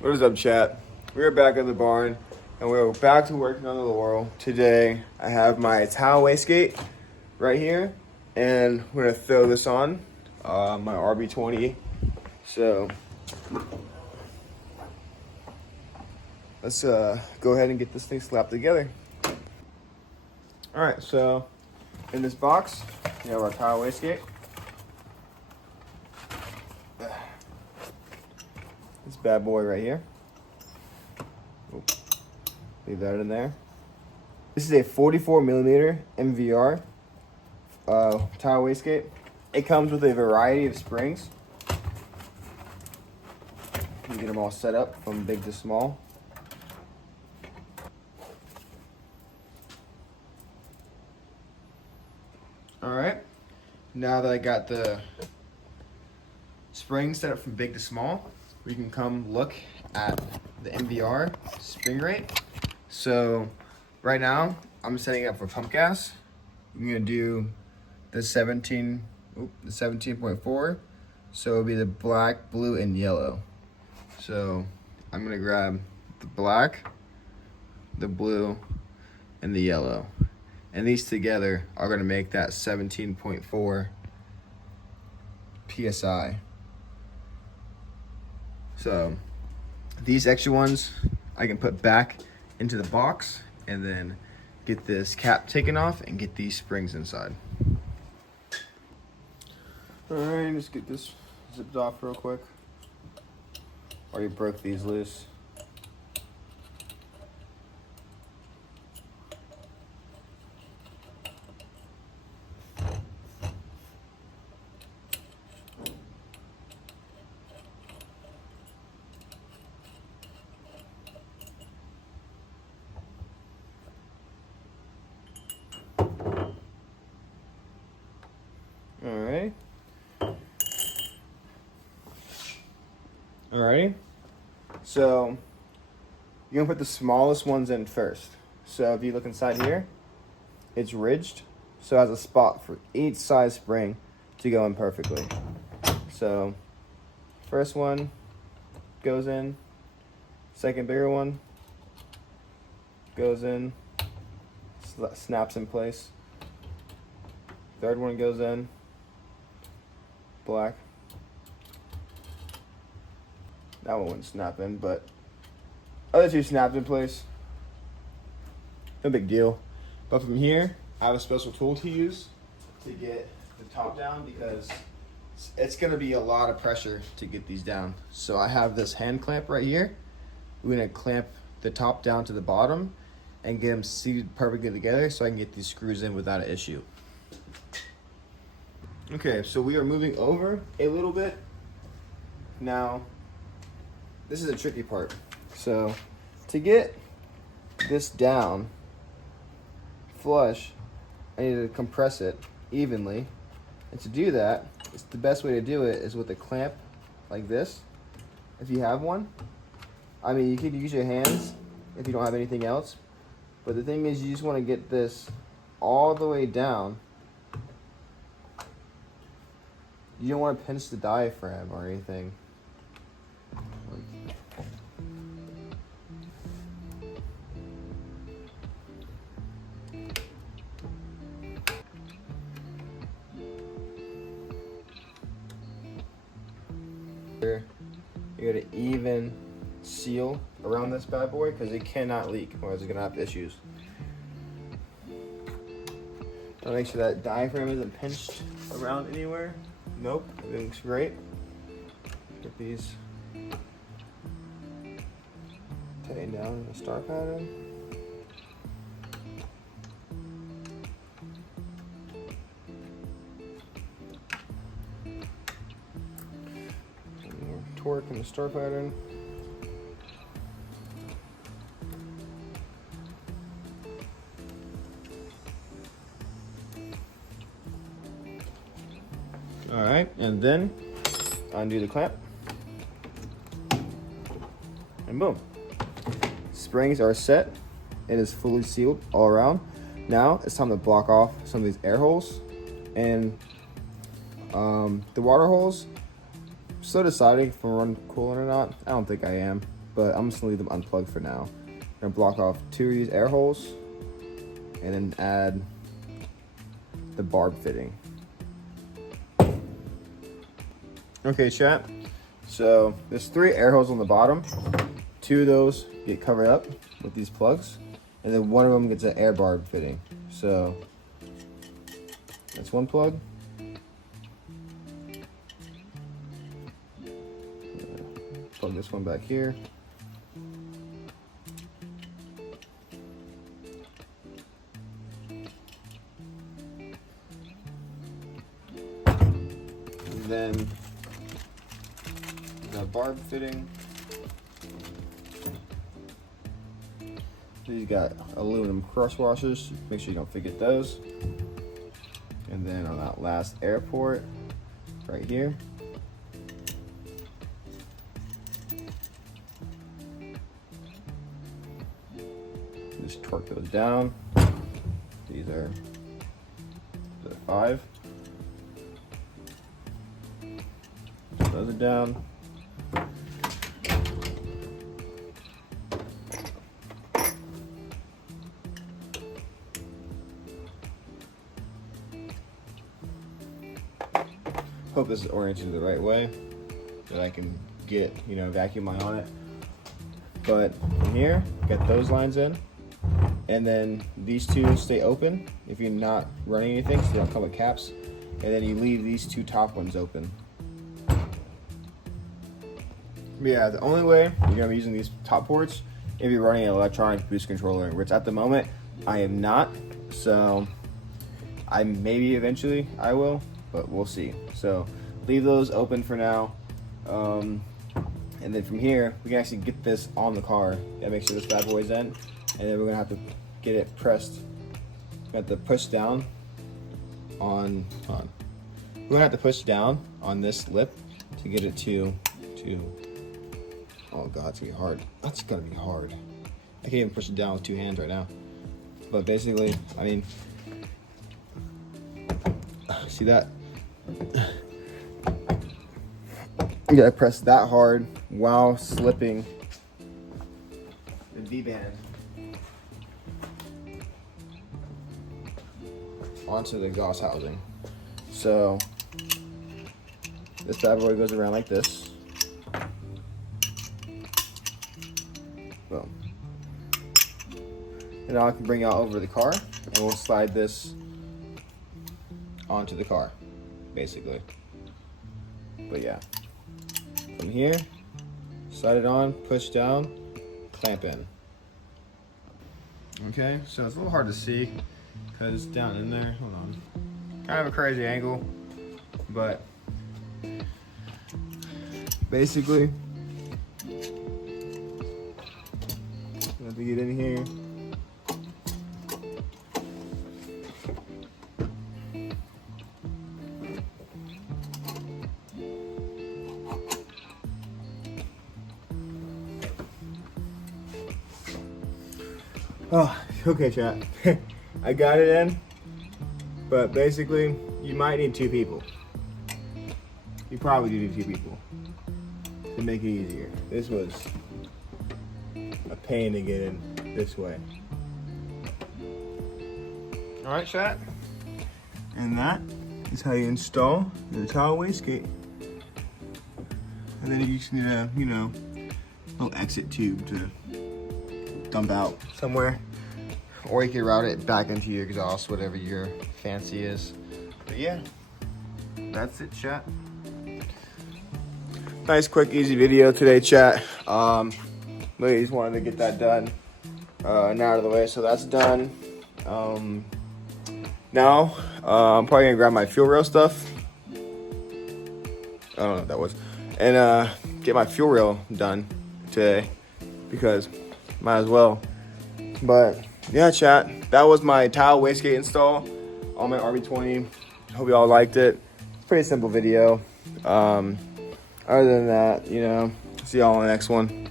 What is up, chat? We're back at the barn and we're back to working on the Laurel. Today I have my TiAL wastegate right here and we're gonna throw this on my RB20. So let's go ahead and get this thing slapped together. All right, so in this box we have our TiAL wastegate. This bad boy right here. Leave that in there. This is a 44 millimeter MVR TiAL wastegate. It comes with a variety of springs. You get them all set up from big to small. All right. Now that I got the springs set up from big to small, we can come look at the MVR spring rate. So right now I'm setting it up for pump gas. I'm gonna do the 17.4. So it'll be the black, blue, and yellow. So I'm gonna grab the black, the blue, and the yellow. And these together are gonna make that 17.4 PSI. So these extra ones I can put back into the box and then get this cap taken off and get these springs inside. All right, just get this zipped off real quick. Already broke these loose. Alrighty, so you're gonna put the smallest ones in first. So if you look inside here, it's ridged, so it has a spot for each size spring to go in perfectly. So first one goes in, second bigger one goes in, snaps in place, third one goes in, black. That one wouldn't snap in, but other two snapped in place. No big deal. But from here, I have a special tool to use to get the top down because it's gonna be a lot of pressure to get these down. So I have this hand clamp right here. We're gonna clamp the top down to the bottom and get them seated perfectly together so I can get these screws in without an issue. Okay, so we are moving over a little bit. Now, this is a tricky part. So to get this down flush, I need to compress it evenly. And to do that, it's the best way to do it is with a clamp like this, if you have one. I mean, you could use your hands if you don't have anything else. But the thing is, you just want to get this all the way down. You don't want to pinch the diaphragm or anything. You got to even seal around this bad boy because it cannot leak, or it's gonna have issues. I'll make sure that diaphragm isn't pinched around anywhere. Nope, everything's great. Get these tightened down in the star pattern. More torque in the star pattern. All right, and then undo the clamp, and boom. Springs are set. It is fully sealed all around. Now it's time to block off some of these air holes. And the water holes, still deciding if I'm running coolant or not. I don't think I am. but I'm just gonna leave them unplugged for now. I'm gonna block off 2 of these air holes and then add the barb fitting. Okay, chat. So there's 3 air holes on the bottom. 2 of those get covered up with these plugs, and then 1 of them gets an air barb fitting. So that's 1 plug. Plug this one back here. And then the barb fitting. These got aluminum cross washers. Make sure you don't forget those. And then on that last air port, right here, just torque those down. These are 5. Those are down. Hope this is oriented the right way, that I can get, vacuum line on it. But from here, get those lines in, and then these 2 stay open if you're not running anything, so they don't come with caps. And then you leave these 2 top ones open. But yeah, the only way you're gonna be using these top ports if you're running an electronic boost controller, which at the moment I am not. So I maybe eventually I will, but we'll see. So leave those open for now. And then from here, we can actually get this on the car. Yeah, make sure this bad boy's in. And then we're gonna have to get it pressed. We have to push down on. We're gonna have to push down on this lip to get it to. Oh God, it's gonna be hard. That's gonna be hard. I can't even push it down with 2 hands right now. But basically, I mean, see that? You gotta press that hard while slipping the V-band onto the exhaust housing. So this bad boy goes around like this. Boom. And now I can bring it out over the car, and we'll slide this onto the car, basically. But yeah, from here, slide it on, push down, clamp in. Okay, so it's a little hard to see because down in there, hold on, kind of a crazy angle, but basically, you have to get in here. Oh, okay, chat. I got it in, but basically, you might need 2 people. You probably do need 2 people to make it easier. This was a pain to get in this way. All right, chat. And that is how you install the TiAL wastegate. And then you just need a, little exit tube to dump out somewhere, or you can route it back into your exhaust, whatever your fancy is. But yeah, that's it, chat. Nice, quick, easy video today, chat. Ladies wanted to get that done and out of the way, so that's done. Now I'm probably gonna grab my fuel rail stuff. I don't know what that was, and get my fuel rail done today because might as well. But yeah, chat, that was my TiAL wastegate install on my RB20. Hope you all liked it. It's a pretty simple video. Other than that, see y'all in the next one.